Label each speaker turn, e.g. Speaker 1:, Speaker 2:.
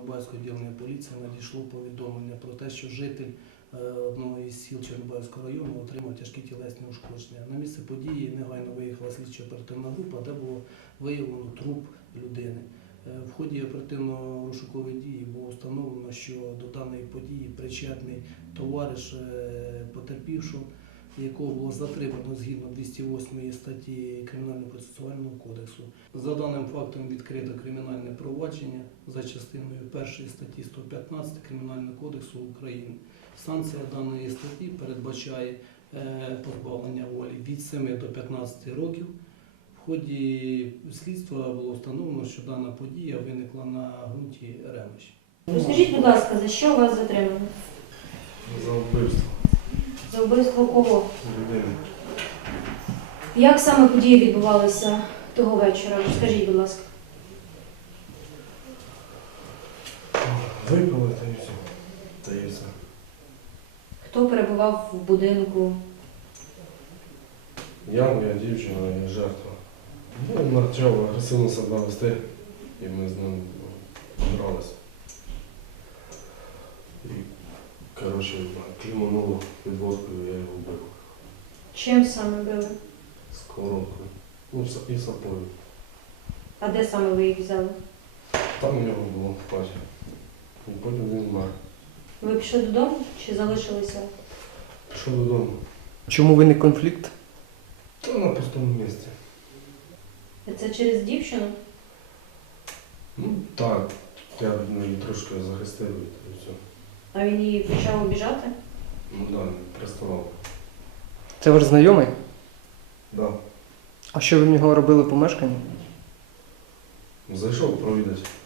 Speaker 1: Чорнобаївського відділення поліції надійшло повідомлення про те, що житель одного із сіл Чорнобаївського району отримав тяжкі тілесні ушкодження. На місце події негайно виїхала слідчо-оперативна група, де було виявлено труп людини. В ході оперативно-розшукової дії було встановлено, що до даної події причетний товариш потерпівшого, якого було затримано згідно 208 статті Кримінально-процесуального кодексу. За даним фактом відкрито кримінальне провадження за частиною 1 статті 115 Кримінального кодексу України. Санкція даної статті передбачає позбавлення волі від 7 до 15 років. В ході слідства було встановлено, що дана подія виникла на ґрунті ремощі.
Speaker 2: Розкажіть, будь ласка, за що вас затримано?
Speaker 3: За вбивство
Speaker 2: За вбивство кого?
Speaker 3: людини.
Speaker 2: Як саме події відбувалися того вечора? Розкажіть, будь ласка.
Speaker 3: Випили та і все. Та і все.
Speaker 2: Хто перебував в будинку?
Speaker 3: Я, моя дівчина і жертва. Він почав агресивно себе вести, і ми з ним гралися. І, коротше, клімануло підводкою, я його вбив.
Speaker 2: Чим саме били?
Speaker 3: Сковородкою. Ну, і сапою.
Speaker 2: А де саме ви їх взяли?
Speaker 3: Там у нього було в хаті. І потім він вмер.
Speaker 2: Ви пішли додому чи залишилися?
Speaker 3: Пішов додому.
Speaker 4: Чому виник конфлікт?
Speaker 3: Та на пустому місці.
Speaker 2: Це через дівчину?
Speaker 3: Ну так, я її трошки захистив і все.
Speaker 2: А він її почав обіжати?
Speaker 3: Ну так, да, приставав.
Speaker 4: Це ваш знайомий?
Speaker 3: Да.
Speaker 4: А що ви в нього робили в помешканні?
Speaker 3: Зайшов провідати.